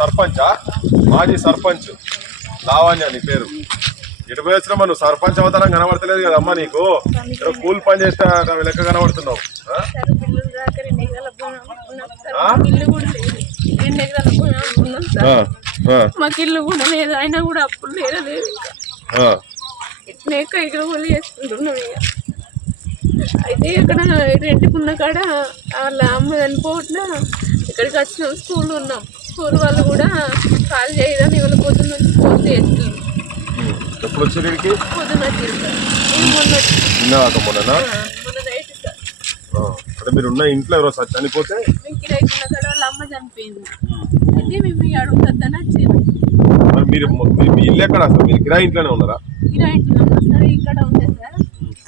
సర్పంచా? మాజీ సర్పంచ్ లావణ్య నీ పేరు. ఇటు పోయి వచ్చినా నువ్వు సర్పంచ్ అవతారం కనబడతలేదు కదమ్మా నీకు. కూలి పని చేస్తే లెక్క కనబడుతున్నావు. మాకు ఇల్లు కూడా లేదు, అయినా కూడా అప్పుడు లేదు. లేక ఇక్కడ కూడా చేసుకుంటున్నాం. ఇక అయితే ఇక్కడ రెంట్కున్న కాడ వాళ్ళ అమ్మ చనిపోకుండా ఇక్కడికి వచ్చినాం. స్కూల్ ఉన్నాం. స్కూల్ వాళ్ళు కూడా కాల్ చేయదని ఇవాళ పొద్దున్న నుంచి ఫోన్ చేస్తున్నాం. ఎప్పుడు వచ్చి పొద్దున్న మొన్న నైట్ సార్. అంటే మీరు ఉన్న ఇంట్లో ఎవరో చనిపోతే కిరాయికున్న కాడ వాళ్ళ అమ్మ చనిపోయింది. అయితే మేము అడుగుతుందని వచ్చాను. మరి మీరు మీ ఇల్లు ఎక్కడ? అసలు మీరు కిరాయి ఇంట్లోనే ఉన్నారా? కిరాయి ఇంట్లో ఉన్నాం సార్. ఇక్కడ ఉంది సార్.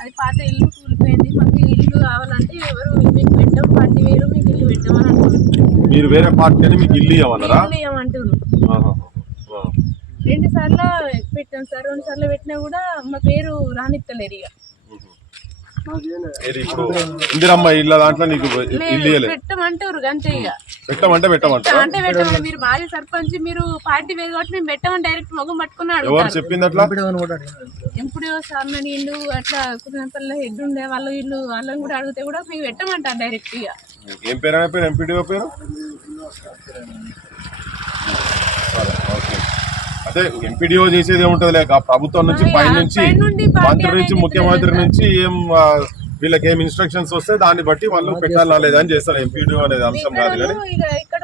అది పాత ఇల్లు కూలిపోయింది. మాకు ఇల్లు కావాలంటే ఎవరు మీకు పెట్టాం, పార్టీ వేరు మీకు ఇల్లు పెట్టామని అంటున్నారు. మీరు వేరే పార్టీ అని మీకు ఇల్లు ఇవ్వమన్నారా? ఇల్లు ఇవ్వమంటున్నారు. 2 సార్లు పెట్టాం సార్. 2 సార్లు పెట్టినా కూడా మా పేరు రానిత్తలేరు. ఇక ఇప్పుడు ఇందిరమ్మ ఇళ్ళ దాంట్లో నీకు ఇల్లు పెట్టమంటారు అంతే. ఇక పెట్టమంటే అంటే పెట్టమని మీరు మాజీ సర్పంచ్, మీరు పార్టీ వేరు కాబట్టి మేము పెట్టమని డైరెక్ట్ మొగం పట్టుకున్నాడు. ఎవరు చెప్పింది అట్లా? ఎప్పుడు సార్ మన ఇల్లు అట్లా కుటుంబంలో హెడ్ ఉండే వాళ్ళ ఇల్లు వాళ్ళని కూడా అడిగితే కూడా మీకు పెట్టమంటారు డైరెక్ట్. ఇక ఏం పేరు? ఆయన పేరు ఎంపీడీఓ పేరు. అదే ఎంపీడీఓ చేసేది ఏముంటది లేక ప్రభుత్వం నుంచి పై నుంచి మంత్రి నుంచి ముఖ్యమంత్రి నుంచి ఏం వీళ్ళకి ఏం ఇన్స్ట్రక్షన్స్ వస్తే దాన్ని బట్టి వాళ్ళు పెట్టాలా లేదా అని చేస్తారు. ఎంపీడీఓ అనేది అంశం కాదు. కానీ ఇక్కడ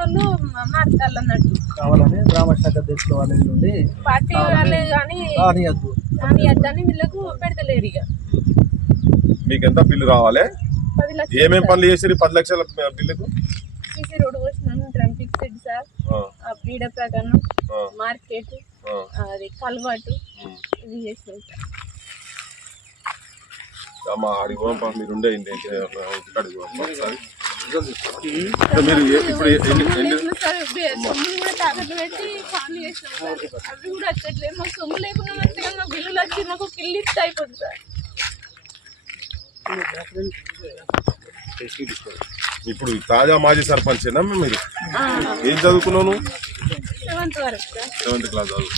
మార్చాలన్నట్టు కావాలని గ్రామ శాఖ అధ్యక్షుల వాళ్ళ నుండి పార్టీ వాళ్ళే కానీ అని వీళ్ళకు పెడతలేరు. ఇక మీకు ఎంత బిల్లు రావాలి? 10 లక్షలు. ఏమేం పనులు చేసారు 10 లక్షల బిల్లుకు? సీసీ రోడ్డు పోసినాం, ట్రాఫిక్ సెట్ సార్, పీడ ప్రకారం మార్కెట్, అది కల్వాటు ఇది చేసినాం సార్. మీరు ఉండే మీరు ఇప్పుడు టాబ్లెట్లు పెట్టి ఖాళీ చేసినాం సార్. అవి కూడా వచ్చట్లేదు. మాకు సొమ్ము లేకుండా మంచిగా మా బిల్లులు వచ్చి మాకు కిల్లు ఇస్తే అయిపోతుంది సార్. ఇప్పుడు తాజా మాజీ సర్పంచ్ మీరు ఏం చదువుకున్నాను? 7th వరకు సార్. 7th క్లాస్ చదువు.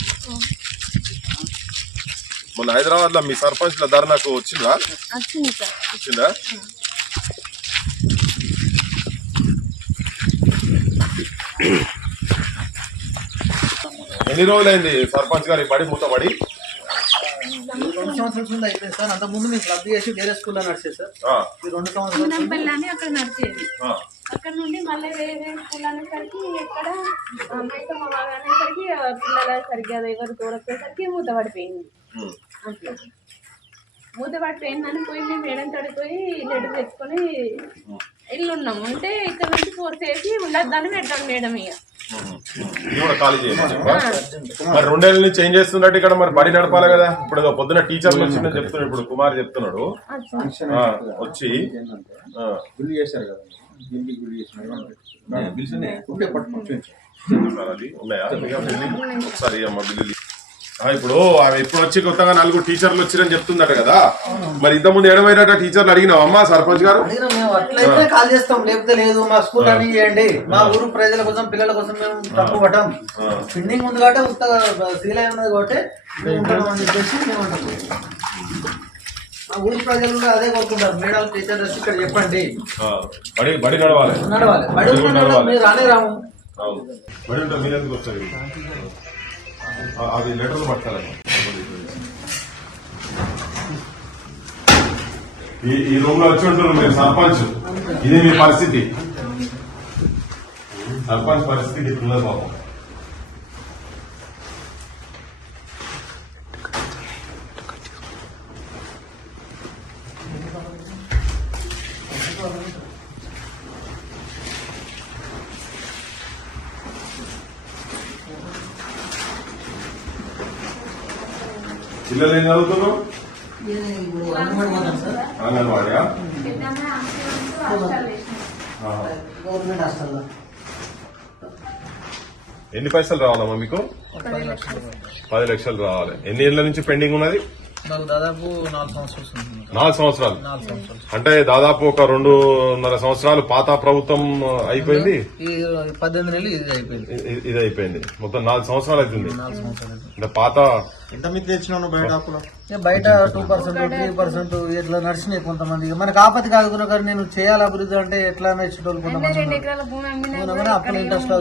మొన్న హైదరాబాద్ లో మీ సర్పంచ్ ల ధర్నాకు వచ్చిందా? వచ్చింది సార్. వచ్చిందా? ఎన్ని రోజులైంది సర్పంచ్ గారి బడి మూతబడి? 2 సంవత్సరాలు అయిపోయింది సార్. అంతకుముందు మీకు రద్దు చేసి వేరే స్కూల్లో నడిచేది సార్. 2 సంవత్సరాలు అక్కడ నడిచేది. అక్కడ నుండి మళ్ళీ వేరే స్కూల్ అనేసరికి ఎక్కడ మైసమ్మ బాగా అనేసరికి పిల్లల సరిగ్గా ఎవరు తోడపోయేసరికి మూత పడిపోయింది. మూత పడిపోయిందని పోయి మేము మేడం తడిపోయి లెటర్ తెచ్చుకొని ఇల్లు ఉన్నాము. అంటే ఇక్కడ నుంచి ఫోర్స్ చేసి ఉండద్దని పెట్టాను మేడం. ఇక ఖాళీ చేయాలి. మరి 2 ఏళ్ళ నుంచి ఏం చేస్తున్నట్టు ఇక్కడ? మరి బడి నడపాలి కదా. ఇప్పుడు పొద్దున టీచర్లు వచ్చిందని చెప్తున్నాడు. ఇప్పుడు కుమార్ చెప్తున్నాడు వచ్చి బిల్లు చేశారు కదా. అది ఉన్నాయా ఒకసారి అమ్మ బిల్లు? ఇప్పుడు ఆమె ఇప్పుడు వచ్చి కొత్తగా 4 టీచర్లు వచ్చిరని చెప్తుందట కదా. మరి ఇంతకుముందు ఏడమైనట టీచర్లు అడిగినావమ్మా సర్పంచ్ గారు? అట్లయితే కాల్ చేస్తాం, లేకపోతే లేదు. మా స్కూల్ అన్ని చేయండి, మా ఊరు ప్రజల కోసం పిల్లల కోసం మేము తప్పు పట్టాం. ఫిండింగ్ ఉంది కాబట్టి ఉత్తగా సీలై ఉన్నది కాబట్టి మేము ఉంటాం అని చెప్పేసి మేము ఉంటాం. మా ఊరు ప్రజలు కూడా అదే కోరుకుంటారు. మేడం టీచర్ వచ్చి ఇక్కడ చెప్పండి, బడి నడవాలి. బడి మీరు రానే రాము. బడి ఉంటా మీరు ఎందుకు వచ్చారు? అది లెటర్లు పట్టాలి. ఈ రూమ్ లో వచ్చి ఉంటున్నారు మీరు సర్పంచ్. ఇది మీ పరిస్థితి. సర్పంచ్ పరిస్థితి ఇట్లున్నది పాపం. పిల్లలు ఏం చదువుతున్నారు? అంగన్వాడియా? ఎన్ని పైసలు రావాలమ్మా మీకు? 10 లక్షలు రావాలి. ఎన్ని ఏళ్ళ నుంచి పెండింగ్ ఉన్నది? నాకు దాదాపు 4 సంవత్సరాలు వస్తుంది. 4 సంవత్సరాలు 4 సంవత్సరాలు అంటే దాదాపు ఒక 2.5 సంవత్సరాలు పాత ప్రభుత్వం అయిపోయింది, ఈ 18 నెలలు ఇది అయిపోయింది. ఇది అయిపోయింది. మొత్తం 4 సంవత్సరాలు అవుతుంది. 4 సంవత్సరాలు అంటే పాత ఎంత మీకు తెచ్చినాను బయట అప్పుడు బయట 2%, 3% ఇట్లా నడిచినాయి కొంతమంది. మనకు ఆపత్తి కాదు కానీ నేను చేయాలి అభివృద్ధి అంటే ఎట్లా నడిచేటోళ్ళు కొంతమంది అప్పుల ఇంట్రెస్ట్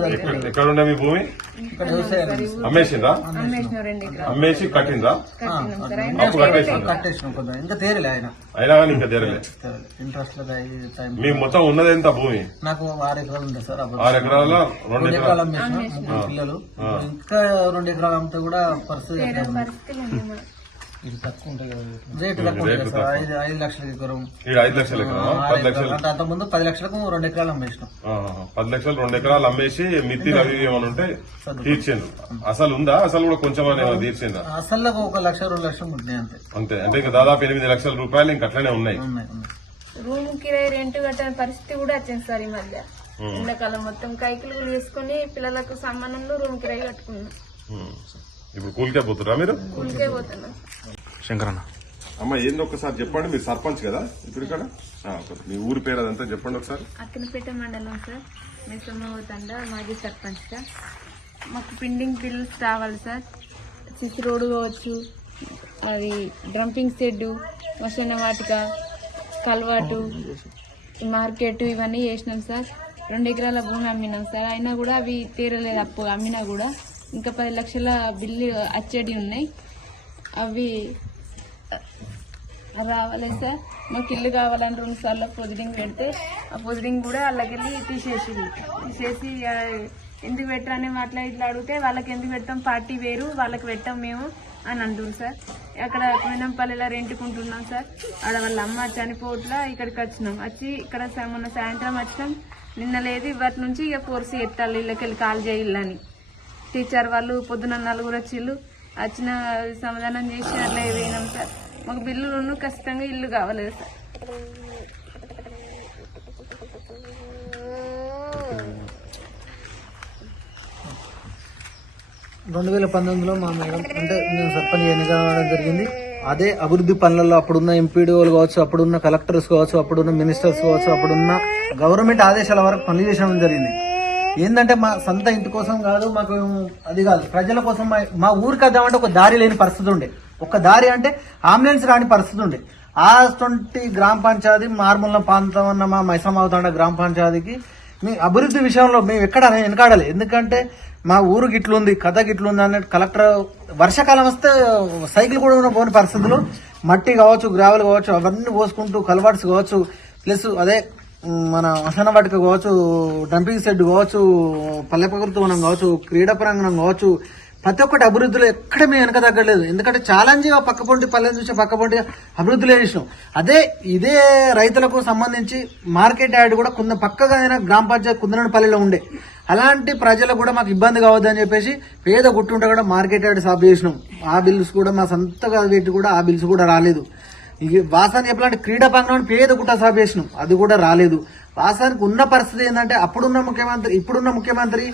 ఎక్కడ ఉండే మీ భూమి ఇక్కడ వ్యవసాయం అమ్మేసిందా? అమ్మేసి కట్టిందా? అప్పు కట్టేసిందా? కట్టేసిన కొంత ఇంకా తేరలే ఆయన అయినా కానీ ఇంకా తీరలే. ఇంట్రెస్ట్ మీ మొత్తం ఉన్నది ఎంత భూమి? నాకు 6 ఎకరాలు ఉంది సార్. 6 ఎకరాల 2 2 ఎకరాలు ఎకరాలు అమ్మేసిన, 3 పిల్లలు. ఇంకా 2 ఎకరాలు అమ్మితే కూడా పరిస్థితి ఇది తక్కువ ఉంటుంది కదా, రేటు తక్కువ ఉంటుంది సార్. 5 లక్షలకి ఎకరం, 5 లక్షల ఎకరం, 10 లక్షలు. అంటే అంతకుముందు 10 లక్షలకు 2 ఎకరాలు అమ్మేసినాం. 10 లక్షలు 2 ఎకరాలు అమ్మేసి మిత్తి అవి ఏమైనా ఉంటే తీర్చిండు. అసలు ఉందా? అసలు కూడా కొంచెం తీర్చిందా? అసలు 1 లక్ష 2 లక్షలు ఉంటాయి అంతే. అంతే. అంటే ఇంకా దాదాపు 8 లక్షల రూపాయలు ఇంక అట్లనే ఉన్నాయి. రూమ్ కిరాయి రెంట్ కట్టని పరిస్థితి కూడా వచ్చింది సార్ ఈ మధ్య. ఎండాకాలం మొత్తం కైకిలు వేసుకుని పిల్లలకు సంబంధంలో రూమ్ కిరాయి కట్టుకున్నాం. ఇప్పుడు కూలికే పోతురా మీరు? కూలికే పోతున్నాం. శంకరన్న అమ్మ ఏంది ఒక్కసారి చెప్పండి. మీరు సర్పంచ్ కదా ఇప్పుడు ఇక్కడ? మీ ఊరి పేరు అదంతా చెప్పండి ఒకసారి. అక్కనపేట మండలం సార్, మెసమ్మ తండ, మాజీ సర్పంచ్ సార్. మాకు పిండింగ్ బిల్స్ రావాలి సార్. సిసి రోడ్డు కావచ్చు, అది డ్రంపింగ్ షెడ్, వసన వాటిక, కల్వాటు, మార్కెట్ ఇవన్నీ చేసినాం సార్. 2 ఎకరాల భూమి అమ్మినాం సార్. అయినా కూడా అవి తీరలేదు. అప్పు అమ్మినా కూడా ఇంకా 10 లక్షల బిల్లు అచ్చేటి ఉన్నాయి. అవి రావాలి సార్. మాకు ఇల్లు కావాలని 2 సార్లు ప్రొసీడింగ్ పెడితే ఆ ప్రొసీడింగ్ కూడా వాళ్ళకెళ్ళి తీసేసి ఎందుకు పెట్టారని అట్లా ఇట్లా అడిగితే వాళ్ళకి ఎందుకు పెట్టాం, పార్టీ వేరు, వాళ్ళకి పెట్టాం మేము అని అంటారు సార్. అక్కడ కోయినంపల్లిలో రెంట్కుంటున్నాం సార్. ఆడ వాళ్ళ అమ్మ చనిపోట్లా ఇక్కడికి వచ్చినాం. వచ్చి ఇక్కడ మొన్న సాయంత్రం వచ్చినాం. నిన్న లేదు ఇవాటి నుంచి ఇక ఫోర్స్ ఎత్తాలి ఇళ్ళకెళ్ళి కాల్ చేయాలని. టీచర్ వాళ్ళు పొద్దున 4 వచ్చిళ్ళు వచ్చిన సమాధానం చేసి అట్లా వేయినాం సార్. మాకు బిల్లులు ఖచ్చితంగా ఇల్లు కావాలి సార్. 2019లో మా మేడం అంటే నేను సర్పంచ్ ఎన్నిక కావడం జరిగింది. అదే అభివృద్ధి పనులలో అప్పుడున్న ఎంపీడీఓలు కావచ్చు, అప్పుడున్న కలెక్టర్స్ కావచ్చు, అప్పుడున్న మినిస్టర్స్ కావచ్చు, అప్పుడున్న గవర్నమెంట్ ఆదేశాల వరకు పనులు చేయడం జరిగింది. ఏంటంటే మా సొంత ఇంటి కోసం కాదు, మాకు అది కాదు, ప్రజల కోసం. మా ఊరికి వద్దామంటే ఒక దారి లేని పరిస్థితి ఉండే. ఒక దారి అంటే అంబులెన్స్ రాని పరిస్థితి ఉండే. ఆ 20 గ్రామ పంచాయతీ మార్మూల ప్రాంతం అన్న మా మైసమావుతాండ గ్రామ పంచాయతీకి మీ అభివృద్ధి విషయంలో మేము ఎక్కడ వెనకాడాలి. ఎందుకంటే మా ఊరు గిట్లుంది, కథ గిట్లుంది అన్నట్టు కలెక్టర్ వర్షాకాలం వస్తే సైకిల్ కూడా పోని పరిస్థితులు, మట్టి కావచ్చు, గ్రావెల్ కావచ్చు, అవన్నీ పోసుకుంటూ కల్వర్ట్స్ కావచ్చు, ప్లస్ అదే మన వసన వాటిక కావచ్చు, డంపింగ్ షెడ్ కావచ్చు, పల్లె ప్రకృతి వనం కావచ్చు, క్రీడా ప్రాంగణం కావచ్చు, ప్రతి ఒక్కటి అభివృద్ధిలో ఎక్కడ మేము వెనక తగ్గలేదు. ఎందుకంటే ఛాలెంజ్ పక్కపొంటి పల్లెని చూసి పక్కపొంటి అభివృద్ధిలో చేసినాం. ఇదే రైతులకు సంబంధించి మార్కెట్ యార్డ్ కూడా కొంత పక్కగా అయినా గ్రామ పంచాయతీ కుందనపల్లిలో ఉండే. అలాంటి ప్రజలకు కూడా మాకు ఇబ్బంది కావద్దని చెప్పేసి పేద గుట్టుంటే కూడా మార్కెట్ యార్డ్ సాఫ్ చేసినాం. ఆ బిల్స్ కూడా మా సొంతగా పెట్టి కూడా ఆ బిల్స్ కూడా రాలేదు. వాసానికి చెప్పాలంటే క్రీడా ప్రాంగణం పేద గుట్ట సాఫ్ చేసినాం, అది కూడా రాలేదు. వాసానికి ఉన్న పరిస్థితి ఏంటంటే ఇప్పుడున్న ముఖ్యమంత్రి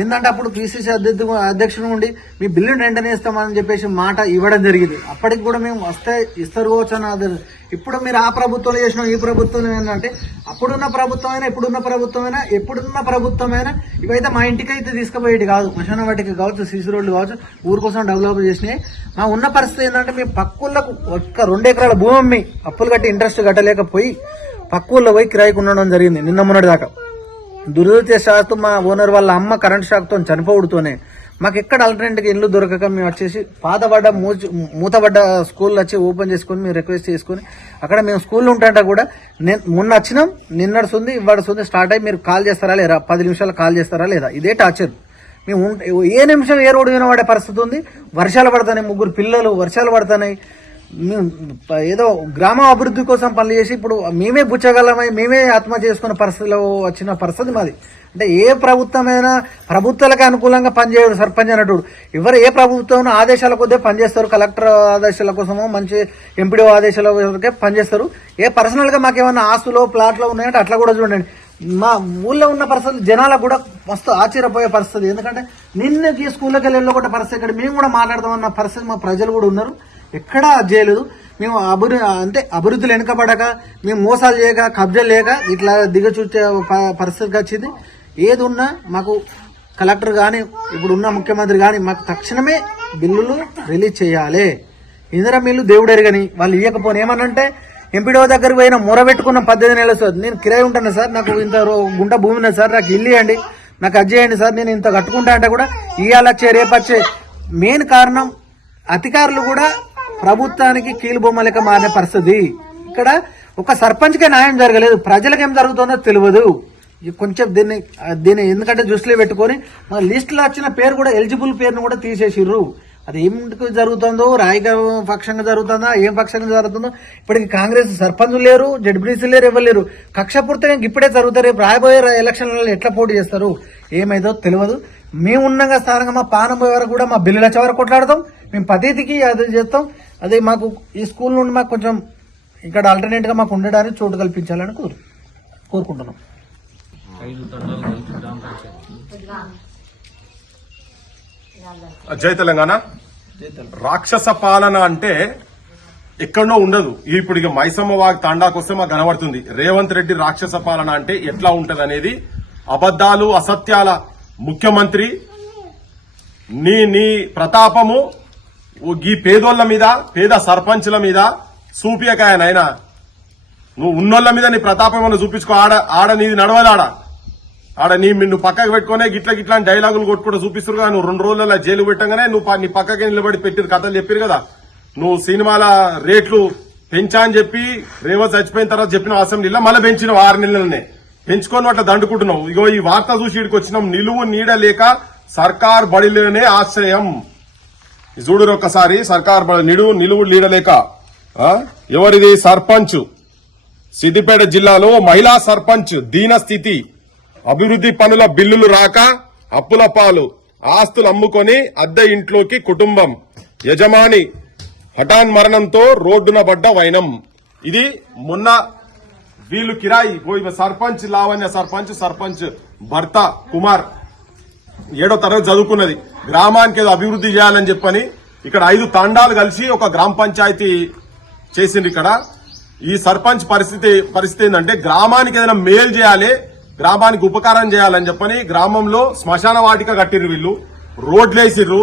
ఏంటంటే అప్పుడు పిసిసి అధ్యక్షుడు ఉండి మీ బిల్లుని వెంటనే ఇస్తామని చెప్పేసి మాట ఇవ్వడం జరిగింది. అప్పటికి కూడా మేము వస్తే ఇస్తారు కావచ్చు అని. ఇప్పుడు మీరు ఆ ప్రభుత్వంలో చేసిన ఈ ప్రభుత్వం ఏంటంటే అప్పుడున్న ప్రభుత్వమైనా ఎప్పుడున్న ప్రభుత్వమైనా ఇవైతే మా ఇంటికైతే తీసుకుపోయేది కాదు. మశాన వాటికి కావచ్చు, సీసీ రోడ్లు కావచ్చు, ఊరు కోసం డెవలప్ చేసినాయి. మా ఉన్న పరిస్థితి ఏంటంటే మేము పక్కుళ్ళకు ఒక్క 2 ఎకరాల భూమి అమ్మి అప్పులు కట్టి ఇంట్రెస్ట్ కట్టలేకపోయి పక్కుల్లో పోయి కిరాయికి ఉండడం జరిగింది నిన్న మొన్నటి దాకా. దురదృష్టవశాత్తు మా ఓనర్ వాళ్ళ అమ్మ కరెంట్ షాక్ తో చనిపోవడంతోనే మాకు ఎక్కడ ఆల్టర్నేటివ్ ఇల్లు దొరకక మేము వచ్చేసి పాతబడ్డ మూతబడ్డ స్కూల్ వచ్చి ఓపెన్ చేసుకుని మేము రిక్వెస్ట్ చేసుకుని అక్కడ మేము స్కూల్లో ఉంటే కూడా మొన్న వచ్చినాం, నిన్నడుస్తుంది ఇవ్వడుస్తుంది స్టార్ట్ అయ్యి మీరు కాల్ చేస్తారా లేదా, 10 నిమిషాలు కాల్ చేస్తారా లేదా, ఇదే టార్చర్. మేము ఏ నిమిషం ఏ రోడ్డు వినబడే పరిస్థితి ఉంది. వర్షాలు పడుతున్నాయి, 3 పిల్లలు, వర్షాలు పడుతున్నాయి. ఏదో గ్రామ అభివృద్ధి కోసం పనులు చేసి ఇప్పుడు మేమే బుచ్చగలమై మేమే ఆత్మహత్య చేసుకున్న పరిస్థితిలో వచ్చిన పరిస్థితి మాది. అంటే ఏ ప్రభుత్వమైనా ప్రభుత్వాలకు అనుకూలంగా పనిచేయడు సర్పంచ్ అన్నట్టు. ఎవరు ఏ ప్రభుత్వం ఆదేశాల కొద్దిగా పనిచేస్తారు, కలెక్టర్ ఆదేశాల కోసమో మంచి ఎంపీడీఓ ఆదేశాల కొరకే పనిచేస్తారు. ఏ పర్సనల్ గా మాకేమన్నా ఆస్తులు ప్లాట్లు ఉన్నాయంటే అట్లా కూడా చూడండి. మా ఊళ్ళో ఉన్న పరిస్థితి జనాలకు కూడా మస్తు ఆశ్చర్యపోయే పరిస్థితి. ఎందుకంటే నిన్నకి స్కూల్లోకి వెళ్ళి వెళ్ళకొట్టే పరిస్థితి ఇక్కడ మేము కూడా మాట్లాడదామన్న పరిస్థితి మా ప్రజలు కూడా ఉన్నారు. ఎక్కడా అది చేయలేదు. మేము అభివృద్ధిలో వెనుకబడక, మేము మోసాలు చేయక, కబ్జాలు లేక ఇట్లా దిగచూచే పరిస్థితికి వచ్చింది. ఏది ఉన్నా మాకు కలెక్టర్ కానీ ఇప్పుడున్న ముఖ్యమంత్రి కానీ మాకు తక్షణమే బిల్లులు రిలీజ్ చేయాలి. ఇందిరా మిల్లు దేవుడెరగని వాళ్ళు ఇవ్వకపోని ఏమనంటే ఎంపీడీఓ దగ్గరికి పోయిన మొరబెట్టుకున్న 18 నెలలు సార్, నేను కిరాయి ఉంటాను సార్, నాకు ఇంత గుంట భూమి ఉన్నది సార్, నాకు ఇల్లు ఇవ్వండి, నాకు అది చేయండి సార్, నేను ఇంత కట్టుకుంటా అంటే కూడా ఇవాళొచ్చే రేపొచ్చే. మెయిన్ కారణం అధికారులు కూడా ప్రభుత్వానికి కీలుబొమ్మ లెక్క మారిన పరిస్థితి. ఇక్కడ ఒక సర్పంచ్కే న్యాయం జరగలేదు, ప్రజలకు ఏం జరుగుతుందో తెలియదు. కొంచెం దీన్ని ఎందుకంటే దృష్టిలో పెట్టుకొని మన లిస్టులో వచ్చిన పేరు కూడా ఎలిజిబుల్ పేరును కూడా తీసేసిర్రు. అది ఏమిటికి జరుగుతుందో, రాయిక పక్షంగా జరుగుతుందా, ఏం పక్షంగా జరుగుతుందో. ఇప్పటికి కాంగ్రెస్ సర్పంచులు లేరు, జడ్పీసీ లేరు, ఎవరు లేరు. కక్షపూర్తిగా ఇప్పుడే జరుగుతారు. రేపు రాబోయే ఎలక్షన్లలో ఎట్లా పోటీ చేస్తారు ఏమైందో తెలియదు. మేము ఉన్నంగా స్థానంగా మా పానం పోయే వరకు కూడా మా బిల్లుల చివరకు కొట్లాడతాం. మేము పద్ధతికి అది చేస్తాం. అదే మాకు ఈ స్కూల్ నుండి మాకు కొంచెం ఇక్కడ ఆల్టర్నేట్ గా మాకు ఉండడానికి చోటు కల్పించాలని కోరుకుంటున్నాం. జై తెలంగాణ. రాక్షస పాలన అంటే ఎక్కడో ఉండదు. ఇప్పుడు ఇక మైసమ్మ వాగ్ తాండాకు వస్తే మాకు కనబడుతుంది. రేవంత్ రెడ్డి రాక్షస పాలన అంటే ఎట్లా ఉంటది అనేది. అబద్దాలు, అసత్యాల ముఖ్యమంత్రి. నీ ప్రతాపము ఈ పేదోళ్ల మీద, పేద సర్పంచుల మీద చూపియకాయ నాయనా. నువ్వు ఉన్నోళ్ల మీద నీ ప్రతాపం ఏమన్నా చూపించుకో. ఆడ నీది నడవదాడ. ఆడ నువ్వు పక్కకు పెట్టుకునే గిట్లా డైలాగులు కొట్టుకుంటూ చూపిస్తారు కదా. నువ్వు 2 రోజులలో జైలు పెట్టగానే నువ్వు నీ పక్కకి నిలబడి పెట్టిరు కథలు చెప్పారు కదా. నువ్వు సినిమాల రేట్లు పెంచా అని చెప్పి రేవంత్ చచ్చిపోయిన తర్వాత చెప్పిన అసెంబ్లీలో మళ్ళీ పెంచినావు 6 నెలలనే. పెంచుకొని అట్లా దండుకుంటున్నావు. ఇగో ఈ వార్త చూసి ఇక్కడికి వచ్చినాం. నిలువు నీడ లేక సర్కార్ బడిలోనే ఆశ్రయం. చూడరు ఒక్కసారి. సర్కార్ నిలువు నీడలేక ఎవరిది? సర్పంచ్. సిద్దిపేట జిల్లాలో మహిళా సర్పంచ్ దీన స్థితి. అభివృద్ది పనుల బిల్లులు రాక అప్పుల పాలు, ఆస్తులు అమ్ముకొని అద్దె ఇంట్లోకి కుటుంబం. యజమాని హఠాన్ మరణంతో రోడ్డున పడ్డ వైనం. ఇది మొన్న వీళ్ళు కిరాయి సర్పంచ్ లావణ్య సర్పంచ్ భర్త కుమార్ 7వ తరగతి చదువుకున్నది. గ్రామానికి ఏదో అభివృద్ది చేయాలని చెప్పని ఇక్కడ 5 తండాలు కలిసి ఒక గ్రామ పంచాయతీ చేసింది. ఇక్కడ ఈ సర్పంచ్ పరిస్థితి ఏంటంటే గ్రామానికి ఏదైనా మేలు చేయాలి, గ్రామానికి ఉపకారం చేయాలని చెప్పని గ్రామంలో శ్మశాన వాటిక కట్టిర్రు. వీళ్ళు రోడ్లేసిర్రు.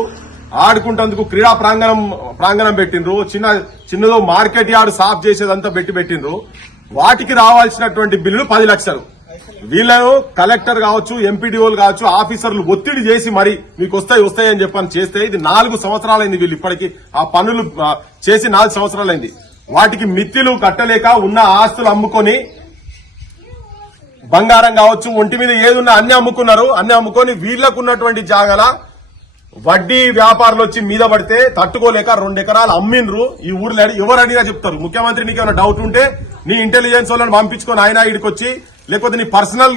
ఆడుకుంటందుకు క్రీడా ప్రాంగణం పెట్టిండ్రు. చిన్నదో మార్కెట్ యార్డ్ సాఫ్ చేసేదంతా పెట్టిండ్రు. వాటికి రావాల్సినటువంటి బిల్లు 10 లక్షలు. వీళ్ళను కలెక్టర్ కావచ్చు, ఎంపీడీఓలు కావచ్చు, ఆఫీసర్లు ఒత్తిడి చేసి మరి మీకు వస్తాయి అని చెప్పని చేస్తే ఇది 4 సంవత్సరాలైంది. వీళ్ళు ఇప్పటికి ఆ పనులు చేసి 4 సంవత్సరాలైంది. వాటికి మిత్తిలు కట్టలేక ఉన్న ఆస్తులు అమ్ముకొని, బంగారం కావచ్చు, ఒంటి మీద ఏదున్నా అన్ని అమ్ముకున్నారు. అన్ని అమ్ముకొని వీళ్లకు ఉన్నటువంటి జాగల వడ్డీ వ్యాపారులు వచ్చి మీద పడితే తట్టుకోలేక 2 ఎకరాలు అమ్మిండ్రు. ఈ ఊర్లో ఎవరు అడిగినా చెప్తారు. ముఖ్యమంత్రి నీకు ఏమైనా డౌట్ ఉంటే నీ ఇంటెలిజెన్స్ వాళ్ళని పంపించుకొని ఆయన ఇక్కడికి వచ్చి, లేకపోతే నీ పర్సనల్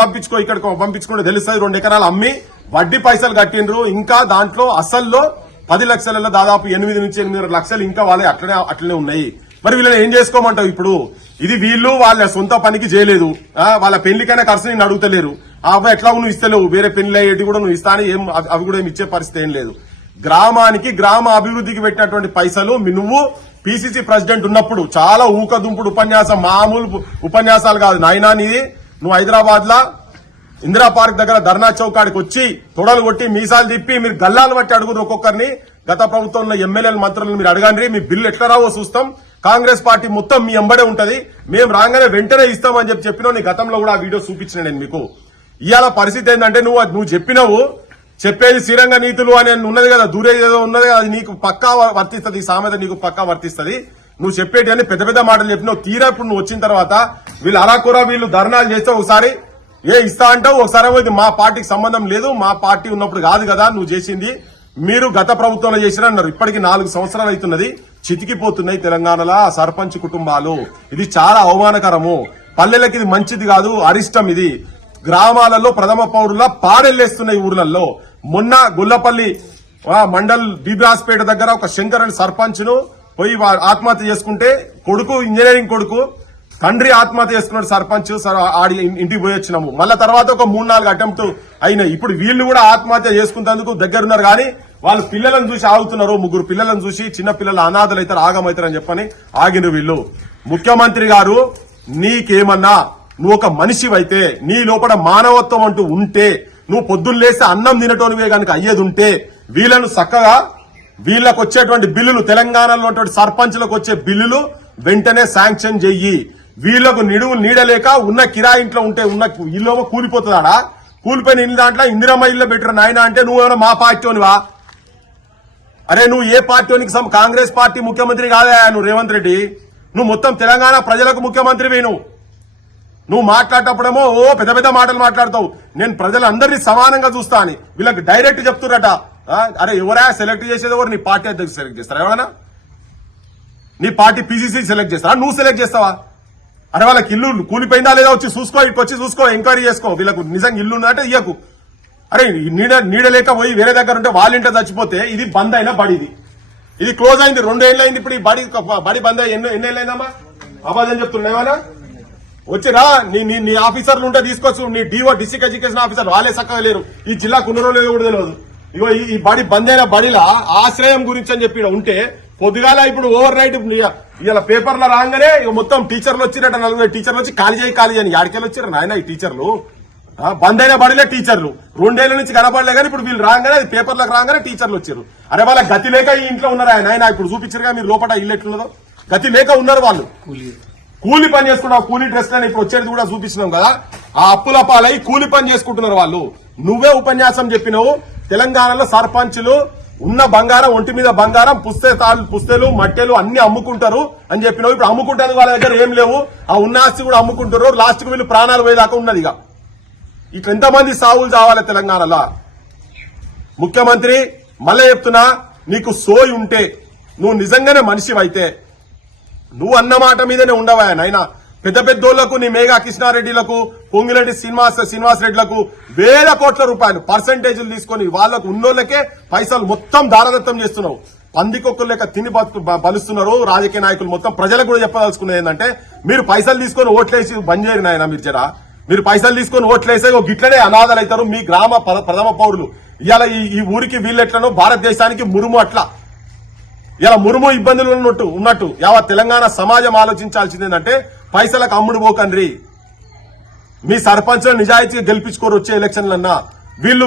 పంపించుకో, ఇక్కడికి పంపించుకుంటే తెలుస్తుంది. 2 ఎకరాలు అమ్మి వడ్డీ పైసలు కట్టిండ్రు. ఇంకా దాంట్లో అసల్లో 10 లక్షలలో దాదాపు 8 నుంచి 8.5 లక్షలు ఇంకా వాళ్ళే అట్లనే ఉన్నాయి. మరి వీళ్ళని ఏం చేసుకోమంటావు? ఇప్పుడు ఇది వీళ్ళు వాళ్ళ సొంత పనికి చేయలేదు. వాళ్ళ పెళ్లికైనా ఖర్చు నేను అడుగుతలేరు. అవి ఎట్లా నువ్వు ఇస్తలేవు. వేరే పెళ్లి అయ్యేటి కూడా నువ్వు ఇస్తాను, అవి కూడా ఏమి ఇచ్చే పరిస్థితి ఏం లేదు. గ్రామానికి, గ్రామ అభివృద్ధికి పెట్టినటువంటి పైసలు నువ్వు పిసిసి ప్రెసిడెంట్ ఉన్నప్పుడు చాలా ఊకదుంపుడు ఉపన్యాసం, మామూలు ఉపన్యాసాలు కాదు నాయనా నీది. నువ్వు హైదరాబాద్ లా ఇందిరా పార్క్ దగ్గర ధర్నా చౌకాడికి వచ్చి తొడలు కొట్టి మీసాలు తిప్పి మీరు గల్లాలు బట్టి అడుగురు ఒక్కొక్కరిని. గత ప్రభుత్వంలో ఎమ్మెల్యేల మంత్రులను మీరు అడగండి, మీ బిల్లు ఎట్లా రావో చూస్తాం. కాంగ్రెస్ పార్టీ మొత్తం మీ ఎంబడే ఉంటది. మేము రాగానే వెంటనే ఇస్తామని చెప్పినా నీ గతంలో కూడా ఆ వీడియో చూపించిన నేను మీకు. ఇవాళ పరిస్థితి ఏంటంటే నువ్వు చెప్పినావు, చెప్పేది శ్రీరంగ నీతులు అని ఉన్నది కదా, దూరేది ఏదో ఉన్నది కదా, అది నీకు పక్కా వర్తిస్తుంది. ఈ సామెత నీకు పక్కా వర్తిస్తుంది. నువ్వు చెప్పేటి అని పెద్ద పెద్ద మాటలు చెప్పినావు. తీరా ఇప్పుడు నువ్వు వచ్చిన తర్వాత వీళ్ళు అరాకురా వీళ్ళు ధర్నాలు చేస్తే ఒకసారి ఇస్తా అంటావు, ఒకసారి ఇది మా పార్టీకి సంబంధం లేదు, మా పార్టీ ఉన్నప్పుడు కాదు కదా నువ్వు చేసింది, మీరు గత ప్రభుత్వంలో చేసిన అన్నారు. ఇప్పటికి 4 సంవత్సరాలు అవుతున్నది. చితికిపోతున్నాయి తెలంగాణలో ఆ సర్పంచ్ కుటుంబాలు. ఇది చాలా అవమానకరము. పల్లెలకి ఇది మంచిది కాదు, అరిష్టం ఇది. గ్రామాలలో ప్రథమ పౌరుల పాడెల్లేస్తున్నాయి ఊర్లలో. మొన్న గొల్లపల్లి మండల్ బీబ్రాస్పేట దగ్గర ఒక శంకర్ అని సర్పంచ్ ను పోయి ఆత్మహత్య చేసుకుంటే కొడుకు ఇంజనీరింగ్ కొడుకు, తండ్రి ఆత్మహత్య చేసుకున్నాడు. సర్పంచ్ ఆడి ఇంటికి పోయి వచ్చినాము. మళ్ళా తర్వాత ఒక 3-4 అటెంప్ట్ అయినాయి. ఇప్పుడు వీళ్ళు కూడా ఆత్మహత్య చేసుకున్నందుకు దగ్గరున్నారు. కానీ వాళ్ళు పిల్లలను చూసి ఆగుతున్నారు. 3 పిల్లలను చూసి చిన్న పిల్లలు అనాథలు అవుతారు, ఆగమవుతారు అని చెప్పని ఆగిన వీళ్ళు. ముఖ్యమంత్రి గారు, నీకేమన్నా నువ్వు ఒక మనిషివైతే, నీ లోపల మానవత్వం అంటూ ఉంటే, నువ్వు పొద్దున్న లేస్తే అన్నం తినటోనివే కనుక అయ్యేది ఉంటే, వీళ్ళను చక్కగా వీళ్ళకు వచ్చేటువంటి బిల్లులు, తెలంగాణలో ఉన్నటువంటి సర్పంచ్లకు వచ్చే బిల్లులు వెంటనే శాంక్షన్ చెయ్యి. వీళ్లకు నిడువులు నీడలేక ఉన్న కిరాయి ఇంట్లో ఉంటే ఉన్న ఇల్లు కూలిపోతుందాడా? కూలిపోయిన ఇల్లు దాంట్లో ఇందిరమ్మ ఇల్లు పెట్టరు నాయన అంటే నువ్వేమన్నా మా పార్టీనివా? అరే నువ్వు ఏ పార్టీనికి కాంగ్రెస్ పార్టీ ముఖ్యమంత్రి కాదా నువ్వు రేవంత్ రెడ్డి? నువ్వు మొత్తం తెలంగాణ ప్రజలకు ముఖ్యమంత్రివి. నువ్వు మాట్లాడేటప్పుడేమో పెద్ద పెద్ద మాటలు మాట్లాడతావు. నేను ప్రజలందరినీ సమానంగా చూస్తా అని వీళ్ళకి డైరెక్ట్ చెప్తున్నట. అరే ఎవరా సెలెక్ట్ చేసేది? ఎవరు నీ పార్టీ అధ్యక్షుడు సెలెక్ట్ చేస్తారా? ఎవరైనా నీ పార్టీ పీసీసీ సెలెక్ట్ చేస్తారా? నువ్వు సెలెక్ట్ చేస్తావా? అరే వాళ్ళకి ఇల్లు కూలిపోయిందా లేదా వచ్చి చూసుకో, ఇటు వచ్చి చూసుకో, ఎంక్వైరీ చేసుకో. వీళ్ళకు నిజంగా ఇల్లు ఉన్నదంటే ఇయ్యకు. అరే నీడలేక పోయి వేరే దగ్గర ఉంటే వాళ్ళ ఇంట్లో చచ్చిపోతే ఇది బంద్ అయిన బడి, ఇది క్లోజ్ అయింది. 2 ఏళ్ళు అయింది ఇప్పుడు ఈ బడి బంద్ అయ్యి. ఎన్ని ఏళ్ళు అయిందమ్మా? అబద్ధం చెప్తున్నావా? వచ్చిరా నీ ఆఫీసర్లు ఉంటే తీసుకోవచ్చు. నీ డిస్ట్రిక్ట్ ఎడ్యుకేషన్ ఆఫీసర్ వాళ్ళే చక్కగా లేరు. ఈ జిల్లాకు ఉన్న రోజులు కూడా తెలియదు. ఇగో ఈ బడి బంద్ అయిన బడిలా ఆశ్రయం గురించి అని చెప్పి ఉంటే పొద్దుగాల ఇప్పుడు ఓవర్ నైట్ ఇలా పేపర్లో రాగానే మొత్తం టీచర్లు వచ్చిరట. 4 టీచర్లు వచ్చి ఖాళీ చేయని యాడికెళ్ళి వచ్చారు నాయన ఈ టీచర్లు? బంద్ అయిన బడిలే టీచర్లు 2 ఏళ్ల నుంచి కనపడలే కానీ ఇప్పుడు వీళ్ళు రాగానే అది పేపర్లకు రాగానే టీచర్లు వచ్చారు. అరే వాళ్ళ గతి లేక ఈ ఇంట్లో ఉన్నారు ఆయన. ఇప్పుడు చూపించారుగా మీరు లోపల ఇల్లు ఎట్లున్నదో. గతి లేక ఉన్నారు వాళ్ళు. కూలి పని చేసుకుంటాం, కూలీ డ్రెస్ అని ఇప్పుడు వచ్చేది కూడా చూపించినాం కదా. ఆ అప్పుల పాలై కూలి పని చేసుకుంటున్నారు వాళ్ళు. నువ్వే ఉపన్యాసం చెప్పినావు తెలంగాణలో సర్పంచులు ఉన్న బంగారం, ఒంటి మీద బంగారం, పుస్తెలు మట్టెలు అన్ని అమ్ముకుంటారు అని చెప్పినావు. ఇప్పుడు అమ్ముకుంటారు, వాళ్ళ దగ్గర ఏం లేవు. ఆ ఉన్న ఆస్తి కూడా అమ్ముకుంటారు. లాస్ట్ కు వీళ్ళు ప్రాణాలు పోయేదాకా ఉన్నది. ఇక ఎంతమంది సావులు చావాలి తెలంగాణలో? ముఖ్యమంత్రి మళ్ళీ చెప్తున్నా, నీకు సోయి ఉంటే, నువ్వు నిజంగానే మనిషివైతే నువ్వు అన్న మాట మీదనే ఉండవా నాయన. పెద్ద పెద్దోళ్లకు, నీ మేఘా కృష్ణారెడ్డిలకు, పొంగిరెడ్డి శ్రీనివాస్ రెడ్డిలకు వేల కోట్ల రూపాయలు పర్సంటేజీలు తీసుకొని వాళ్లకు ఉన్నోళ్లకే పైసలు మొత్తం దారదత్తం చేస్తున్నావు. పందికొక్కులు లెక్క తిని బలుస్తున్నారు రాజకీయ నాయకులు. మొత్తం ప్రజలకు కూడా చెప్పదలుచుకున్నది ఏంటంటే, మీరు పైసలు తీసుకొని ఓట్లేసి బంద్ చేయరు నాయన. మీరు పైసలు తీసుకొని ఓట్లేసే గిట్లనే అనాథలు అవుతారు మీ గ్రామ ప్రథమ పౌరులు. ఇవాళ ఈ ఊరికి వీళ్ళెట్లనో భారతదేశానికి మురుము అట్లా. ఇలా మురుము ఇబ్బందులు ఉన్నట్టు యావత్ తెలంగాణ సమాజం ఆలోచించాల్సింది ఏంటంటే, పైసలకు అమ్ముడు పోకండ్రి. మీ సర్పంచ్లను నిజాయితీగా గెలిపించుకోరు వచ్చే ఎలక్షన్లన్నా. వీళ్ళు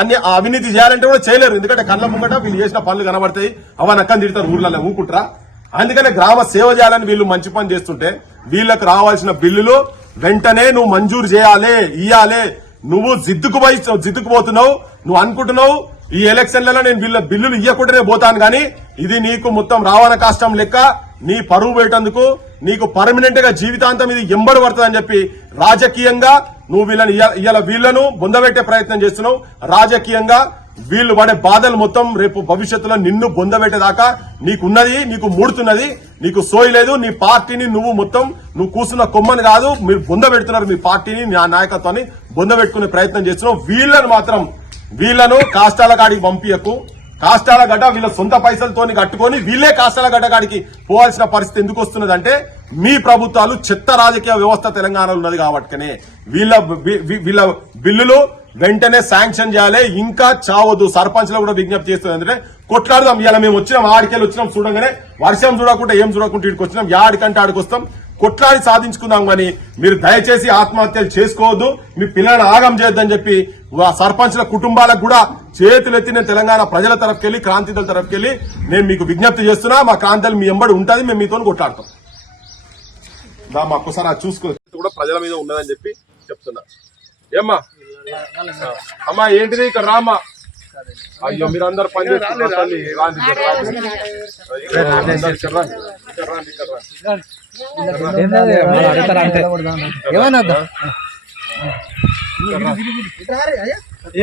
అన్ని అవినీతి చేయాలంటే కూడా చేయలేరు. ఎందుకంటే కళ్ళ ముంగట వీళ్ళు చేసిన పనులు కనబడతాయి. అవన్నీ అక్కని తిడతారు ఊర్లలో ఊకుంటారా. అందుకనే గ్రామ సేవ చేయాలని వీళ్ళు మంచి పని చేస్తుంటే వీళ్ళకు రావాల్సిన బిల్లులు వెంటనే నువ్వు మంజూరు చేయాలి, ఇయ్యాలి. నువ్వు జిద్దుకుపోతున్నావు. నువ్వు అనుకుంటున్నావు ఈ ఎలక్షన్లలో నేను వీళ్ళ బిల్లులు ఇయ్యకుండానే పోతాను కానీ ఇది నీకు మొత్తం రావణ కష్టం లెక్క. నీ పరువు పెట్టేందుకు నీకు పర్మనెంట్ గా జీవితాంతం ఇది ఎంబడి పడుతుందని చెప్పి రాజకీయంగా నువ్వు వీళ్లను బొందబెట్టే ప్రయత్నం చేస్తున్నావు. రాజకీయంగా వీళ్ళు పడే బాధలు మొత్తం రేపు భవిష్యత్తులో నిన్ను బొందబెట్టేదాకా నీకున్నది, నీకు మూడుతున్నది. నీకు సోయి లేదు. నీ పార్టీని నువ్వు కూర్చున్న కొమ్మని కాదు, మీరు బొందబెడుతున్నారు. మీ పార్టీని, నాయకత్వాన్ని బొందబెట్టుకునే ప్రయత్నం చేస్తున్నావు. వీళ్లను కాష్టాల కాడికి పంపియకు. కాష్టాల గడ్డ వీళ్ళ సొంత పైసలతోని కట్టుకొని వీళ్లే కాష్టాల గడ్డ కాడికి పోవాల్సిన పరిస్థితి ఎందుకు వస్తున్నదంటే, మీ ప్రభుత్వాలు చెత్త రాజకీయ వ్యవస్థ తెలంగాణలో ఉన్నది కాబట్టినే వీళ్ళ బిల్లులు వెంటనే శాంక్షన్ చేయాలి. ఇంకా చావద్దు. సర్పంచ్లు కూడా విజ్ఞప్తి చేస్తుంది. అంటే కొట్లాడదాం. ఇలా మేము వచ్చినాం, ఆడికెళ్ళి వచ్చినాం, చూడంగానే వర్షం చూడకుండా ఏం చూడకుండా ఇక్కడికి వచ్చినాం. ఆడికంటే ఆడికి వస్తాం, కొట్లాడి సాధించుకుందాం. కానీ మీరు దయచేసి ఆత్మహత్యలు చేసుకోవద్దు, మీ పిల్లలను ఆగం చేయొద్దని చెప్పి సర్పంచ్ల కుటుంబాలకు కూడా చేతులెత్తి నేను తెలంగాణ ప్రజల తరఫుకెళ్లి, క్రాంతిదళ తరఫుకెళ్లి నేను మీకు విజ్ఞప్తి చేస్తున్నా. మా క్రాంతిదళం మీ ఎంబడి ఉంటుంది, మేము మీతో కొట్లాడతాం. మాకు ఒకసారి అది చూసుకో కూడా ప్రజల మీద ఉన్నదని చెప్పి చెప్తున్నా. ఏమ్మా అమ్మా ఏంటిది ఇక్కడ రామ్మా. అయ్యో మీరందరూ పని చేస్తున్నారు తల్లి.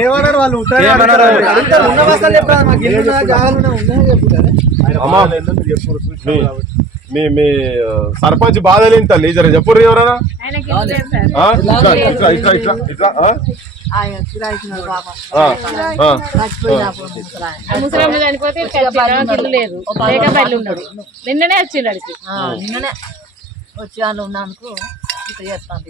ఏమన్నారు వాళ్ళు? మీ సర్పంచ్ బాధలేని తల్లి జర చెప్పుర్రు ఎవరైనా. ముసలి చనిపోతే లేదు, నిన్ననే వచ్చిండు. నిన్ననే వచ్చి వాళ్ళు ఉన్నందుకు ఇట్లా చేస్తాను.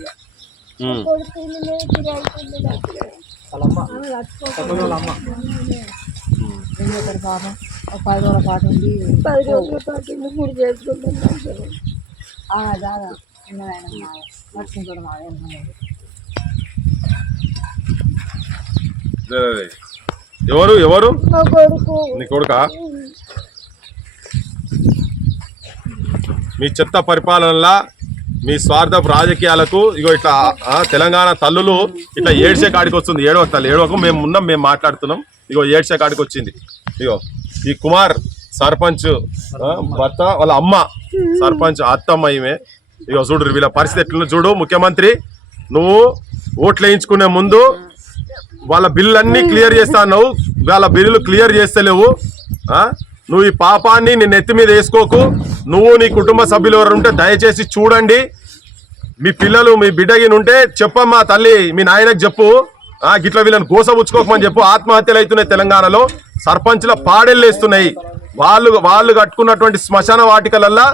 ఏం చేస్తారు పాపం ఒక 10 రోజుల పాటు ఉంది 10 రోజుల పాటు ముడి చేసుకుంటున్నాం జాగా ఉన్నదాయన నడుచుకుంటాడు మా ఎవరు ఎవరు మా కొడుకు నీ కొడుకా? మీ చెత్త పరిపాలనలా మీ స్వార్థపు రాజకీయాలకు ఇగో ఇట్లా తెలంగాణ తల్లులు ఇట్లా ఏడ్చే కాడికి వస్తుంది. ఏడవ తల్లి ఏడవకు, మేము ఉన్నాం, మేము మాట్లాడుతున్నాం. ఇగో ఏడ్చే కాడికి వచ్చింది. ఇగో ఈ కుమార్ సర్పంచ్ భర్త వాళ్ళ అమ్మ సర్పంచ్ అత్తమ్మ ఈమె. ఇగో చూడు వీళ్ళ పరిస్థితి ఎట్లా చూడు. ముఖ్యమంత్రి నువ్వు ఓట్లు వేయించుకునే ముందు వాళ్ళ బిల్లులన్నీ క్లియర్ చేస్తా అన్నావు, వాళ్ళ బిల్లులు క్లియర్ చేస్తలేవు. నువ్వు ఈ పాపాన్ని నీ నెత్తి మీద వేసుకోకు. నువ్వు నీ కుటుంబ సభ్యులు ఎవరు ఉంటే దయచేసి చూడండి. మీ పిల్లలు మీ బిడ్డగిన ఉంటే చెప్పమ్మా తల్లి, మీ నాయనకు చెప్పు, గిట్ల వీళ్ళని గోసబుచ్చుకోకమని చెప్పు. ఆత్మహత్యలు అవుతున్నాయి తెలంగాణలో, సర్పంచ్ల పాడెళ్ళు వేస్తున్నాయి. వాళ్ళు కట్టుకున్నటువంటి శ్మశాన వాటికలల్లా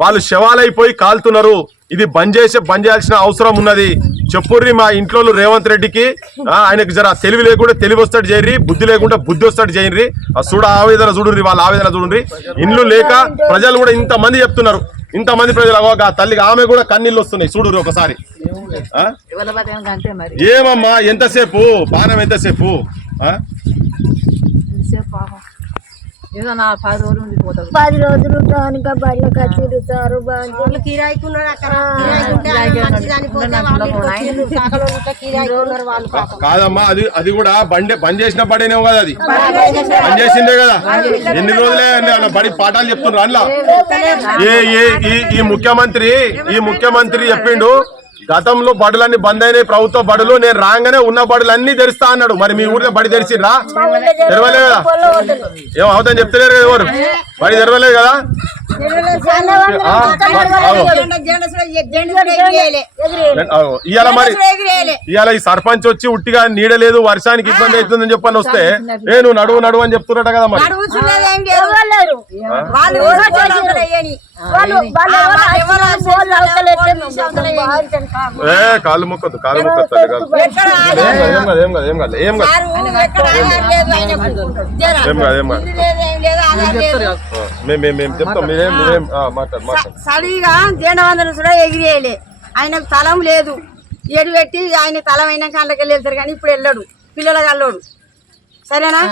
వాళ్ళు శవాలైపోయి కాలుతున్నారు. ఇది బంద్ చేయాల్సిన అవసరం ఉన్నది. చెప్పుర్రి మా ఇంట్లో రేవంత్ రెడ్డికి, ఆయనకు జర తెలివి లేకుండా తెలివి వస్తాడు చేయర్రి, బుద్ధి లేకుండా బుద్ధి వస్తాడు చేయర్రి. చూడ ఆవేదన చూడుర్రి, వాళ్ళ ఆవేదన చూడండి. ఇండ్లు లేక ప్రజలు కూడా ఇంతమంది చెప్తున్నారు, ఇంతమంది ప్రజలు. తల్లికి ఆమె కూడా కన్నీళ్ళు వస్తున్నాయి చూడుర్రి ఒకసారి. ఏమమ్మా ఎంతసేపు బాణం ఎంతసేపు? ఏదో నా 10 రోజులు ఉండిపోతాడు. 10 రోజులు కనుక బయటకు వచ్చి సారు కాదమ్మా, అది కూడా బంద్ చేసిన పడేనేమో కదా, అది బంద్ చేసిందే కదా. ఎన్ని రోజులే బడి పాఠాలు చెప్తున్నారు అందులో. ఈ ముఖ్యమంత్రి చెప్పిండు గతంలో బడులన్నీ బంద్ అయినాయి ప్రభుత్వ బడులు, నేను రాగానే ఉన్న బడులన్నీ తెరుస్తా అన్నాడు. మరి మీ ఊర్లో బడి తెరిచిర్రా? తెరవలే కదా. ఏమో అవుతాని చెప్తలేరు కదా, ఎవరు బడి తెరవలేదు కదా. ఇవాళ మరి ఇవాళ ఈ సర్పంచ్ వచ్చి ఉట్టిగా నీడలేదు, వర్షానికి ఇబ్బంది అవుతుందని చెప్పని వస్తే నువ్వు నడువు అని చెప్తున్నట్ట కదా. మరి కాలు మొక్కద్దు ఏం మేము చెప్తాం. సరిగా జెండవందలు కూడా ఎగిరేయలే. ఆయనకు తలం లేదు, ఏడు పెట్టి ఆయన తలం అయినాక అందుకెళ్ళి వెళ్తారు కానీ ఇప్పుడు వెళ్ళాడు, పిల్లలకు అల్లోడు. సరేనా?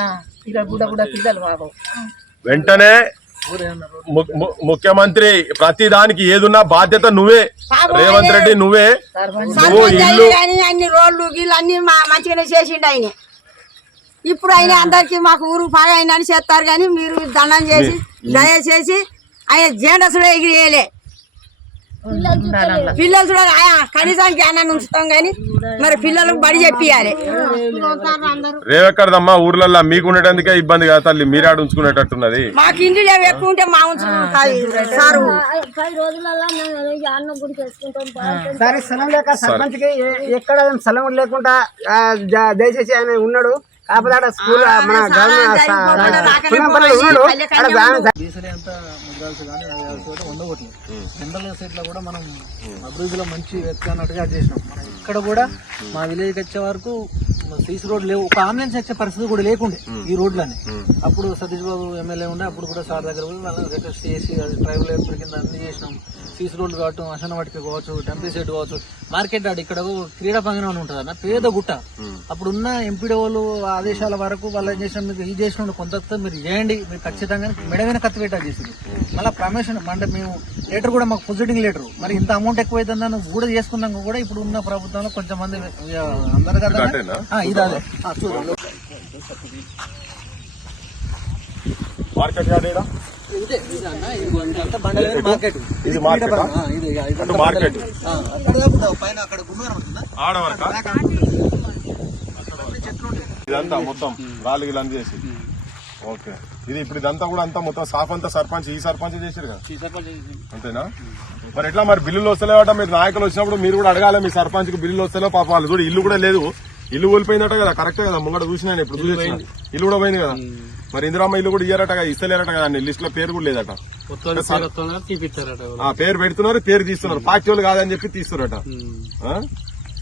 వెంటనే ముఖ్యమంత్రి ప్రతి దానికి ఏదున్నా బాధ్యత నువ్వే, రేవంత్ రెడ్డి నువ్వే. అన్ని రోడ్లు గీళ్ళు అన్ని మంచిగానే చేసిండు ఆయన. ఇప్పుడు ఆయన అందరికి మాకు ఊరు బాగా ఆయన అని చేస్తారు కానీ మీరు దండం చేసి దయచేసి ఆయన జెండసుడు ఎగిరేయలే. పిల్లలు కూడా కనీసానికి అన్న ఉంచుతాం కానీ మరి పిల్లలకు బడి చెప్పియాలి. రేవెక్కడదమ్మా ఊర్లల్లో మీకు ఉండేటందుకే ఇబ్బంది కదా తల్లి, మీరే ఉంచుకునేటట్టున్నది. మాకు ఇంటి లేవు ఎక్కువ ఉంటే మా ఉంచుకుంటారు సారు. 10 రోజులలో అన్న గుడి చేసుకుంటాం. దానికి స్థలం లేక సర్పంచ్కి ఎక్కడ స్థలం లేకుండా దయచేసి ఆయన ఉన్నాడు. కాకపోతే స్కూల్ మన ఉండవట్లేదు. జనరల్ సైట్ లో కూడా మనం అభివృద్ధిలో మంచి వ్యక్తి అన్నట్టుగా చేసినాం. మనం ఇక్కడ కూడా మా విలేజ్ వచ్చే వరకు సీసీ రోడ్ లేవు, ఒక అంబులెన్స్ వచ్చే పరిస్థితి కూడా లేకుండే ఈ రోడ్లని. అప్పుడు సతీష్ బాబు ఎమ్మెల్యే ఉండే, అప్పుడు కూడా సార్ దగ్గర పోయి వాళ్ళని రిక్వెస్ట్ చేసి ట్రైబల్ ఏర్పడి కింద అన్ని చేసినాం. సీసీ రోడ్లు కావచ్చు, అసన వాటికి కావచ్చు, టెంపరీ సెట్ కావచ్చు, మార్కెట్ ఆడ ఇక్కడ క్రీడా ప్రాంగణం ఉంటుంది అన్న పేద గుట్ట. అప్పుడున్న ఎంపీడీఓలు ఆదేశాల వరకు వాళ్ళు ఏం చేసిన, మీకు ఈ చేసిన కొంత మీరు చేయండి, మీరు ఖచ్చితంగా మెడమైన కత్తి పెట్టా చేసింది. మళ్ళీ ప్రమోషన్ అంటే మేము లెటర్ కూడా మాకు పొజిటింగ్ లెటర్, మరి ఇంత అమౌంట్ ఎక్కువైతుందని కూడా చేసుకున్నాక కూడా ఇప్పుడు ఉన్న ప్రభుత్వంలో కొంచెం మంది అందరు కదా ఇది అదే చూడండి. మార్కెట్ యార్డ్ మార్కెట్ ఇది మార్కెట్ ఇదంతా మొత్తం రాళ్ళు గిళ్ళు చేసి ఓకే. ఇది ఇప్పుడు ఇదంతా కూడా అంతా మొత్తం సాఫ్ అంతా సర్పంచ్ ఈ సర్పంచ్ చేశారు కదా, అంతేనా? మరి ఎట్లా మరి బిల్లులు వస్తలేవట? మీరు నాయకులు వచ్చినప్పుడు మీరు కూడా అడగాలి మీ సర్పంచ్ కి బిల్లులు వస్తలేవు. పాపం వాళ్ళు కూడా ఇల్లు కూడా లేదు, ఇల్లు కోల్పోయిందట కదా. కరెక్టే కదా, ముంగట చూసినా ఇప్పుడు చూసిన ఇల్లు కూడా పోయింది కదా. మరి ఇందిరామ్మ ఇల్లు కూడా ఇయ్యారట కదా, ఇస్తలేరట కదా, లిస్ట్ లో పేరు కూడా లేదట. పేరు పెడుతున్నారు, పేరు తీస్తున్నారు, పార్టీ వాళ్ళు కాదని చెప్పి తీస్తున్నారట.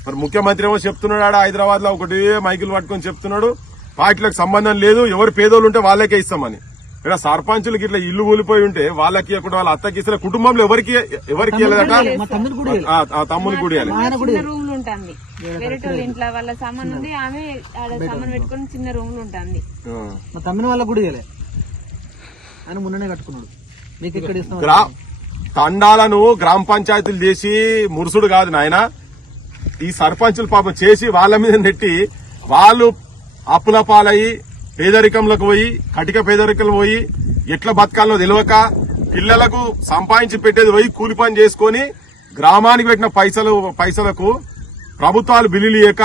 మరి ముఖ్యమంత్రి ఏమో చెప్తున్నాడు, హైదరాబాద్ లో ఒకటి మైకులు పట్టుకొని చెప్తున్నాడు, పార్టీలకు సంబంధం లేదు, ఎవరు పేదోళ్ళు ఉంటే వాళ్ళకే ఇస్తామని. ఇక్కడ సర్పంచులకి ఇట్లా ఇల్లు కూలిపోయి ఉంటే వాళ్ళకి ఇవ్వకుండా వాళ్ళ అత్తకి ఇస్తే కుటుంబంలో ఎవరికి ఇవ్వలేదట. ఆ తమ్ముని కూడా చిన్న రూమ్ ఉంటుంది, వేరే ఇంట్లో వాళ్ళ సామాన్ ఉంది, ఆమె ఆడ సామాన్ పెట్టుకుని చిన్న రూమ్ లో ఉంటుంది. మా తమ్మిన వాళ్ళకి కూడా ఇవ్వలే, ఆయన మొన్ననే కట్టుకున్నాడు. మీకు ఇక్కడ ఇస్తాం. తండాలను గ్రామ పంచాయతీలు చేసి మురుసుడు కాదు నాయన. ఈ సర్పంచులు పాపం చేసి వాళ్ళ మీద నెట్టి వాళ్ళు అప్పుల పాలయ్యి పేదరికంలోకి పోయి కటిక పేదరికంలో పోయి ఎట్లా బతకాలో తెలియక పిల్లలకు సంపాదించి పెట్టేది పోయి కూలి పని చేసుకుని గ్రామానికి పెట్టిన పైసలకు ప్రభుత్వాలు బిల్లులు ఇయ్యక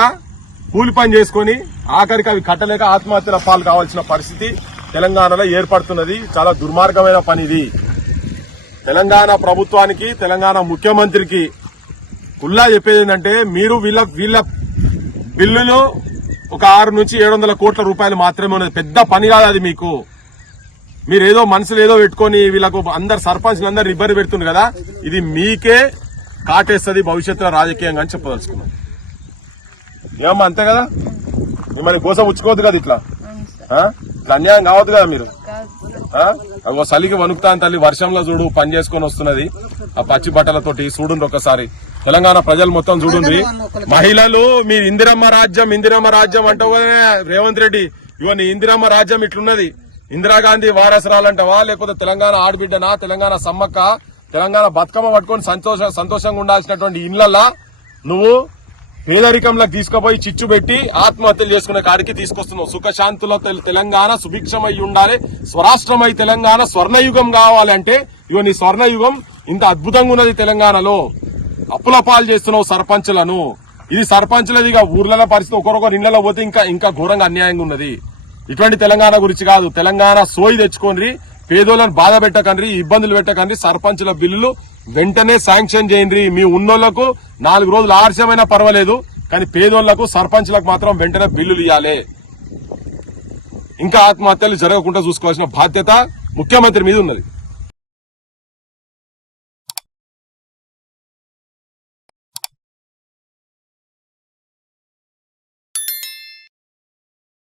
కూలి పని చేసుకుని ఆఖరికి అవి కట్టలేక ఆత్మహత్యల పాలు కావాల్సిన పరిస్థితి తెలంగాణలో ఏర్పడుతున్నది. చాలా దుర్మార్గమైన పని ఇది. తెలంగాణ ప్రభుత్వానికి, తెలంగాణ ముఖ్యమంత్రికి కుల్లా చెప్పేది ఏంటంటే, మీరు వీళ్ళ బిల్లులు ఒక 600 నుంచి 700 కోట్ల రూపాయలు మాత్రమే ఉన్నది. పెద్ద పని కాదు అది. మీకు మీరేదో మనసులో ఏదో పెట్టుకుని వీళ్ళకు అందరు సర్పంచ్లందరూ ఇబ్బంది పెడుతుంది కదా, ఇది మీకే కాటేస్తుంది భవిష్యత్తులో రాజకీయంగా అని చెప్పదలుచుకున్నాం. ఏమమ్మా అంతే కదా, మిమ్మల్ని గోస ఉచ్చుకోవద్దు కదా, ఇట్లా అన్యాయం కావద్దు కదా. మీరు చలికి వణుకుతాను తల్లి, వర్షంలో చూడు పని చేసుకుని వస్తున్నది ఆ పచ్చి బట్టలతోటి. చూడండి ఒకసారి, తెలంగాణ ప్రజలు మొత్తం చూడండి. మహిళలు మీరు ఇందిరమ్మ రాజ్యం అంటావు రేవంత్ రెడ్డి. ఇవో నీ ఇందిరమ్మ రాజ్యం ఇట్లున్నది. ఇందిరాగాంధీ వారసురాలంటావా, లేకపోతే తెలంగాణ ఆడబిడ్డనా, తెలంగాణ సమ్మక్క, తెలంగాణ బతుకమ్మ పట్టుకొని సంతోషంగా ఉండాల్సినటువంటి ఇళ్లల్లా నువ్వు పేదరికంలోకి తీసుకుపోయి చిచ్చు పెట్టి ఆత్మహత్యలు చేసుకునే కాడికి తీసుకొస్తున్నావు. సుఖశాంతుల తెలంగాణ సుభిక్షమై ఉండాలి, స్వరాష్ట్రమై తెలంగాణ స్వర్ణయుగం కావాలంటే ఇగో నీ స్వర్ణయుగం ఇంత అద్భుతంగా ఉన్నది. తెలంగాణలో అప్పుల పాలు చేస్తున్నావు సర్పంచులను. ఇది సర్పంచులది ఊర్లలో పరిస్థితి, ఒకరొకరు ఇళ్లలో పోతే ఇంకా ఘోరంగా అన్యాయంగా ఉన్నది. ఇటువంటి తెలంగాణ గురించి కాదు. తెలంగాణ సోయి తెచ్చుకోండి, పేదోళ్లను బాధ పెట్టకండి, ఇబ్బందులు పెట్టకండి. సర్పంచుల బిల్లులు వెంటనే శాంక్షన్ చేయండి. మీ ఉన్నోళ్లకు 4 రోజులు ఆలస్యమైనా పర్వాలేదు, కానీ పేదోళ్లకు సర్పంచులకు మాత్రం వెంటనే బిల్లులు ఇవ్వాలి. ఇంకా ఆత్మహత్యలు జరగకుండా చూసుకోవాల్సిన బాధ్యత ముఖ్యమంత్రి మీద ఉన్నది.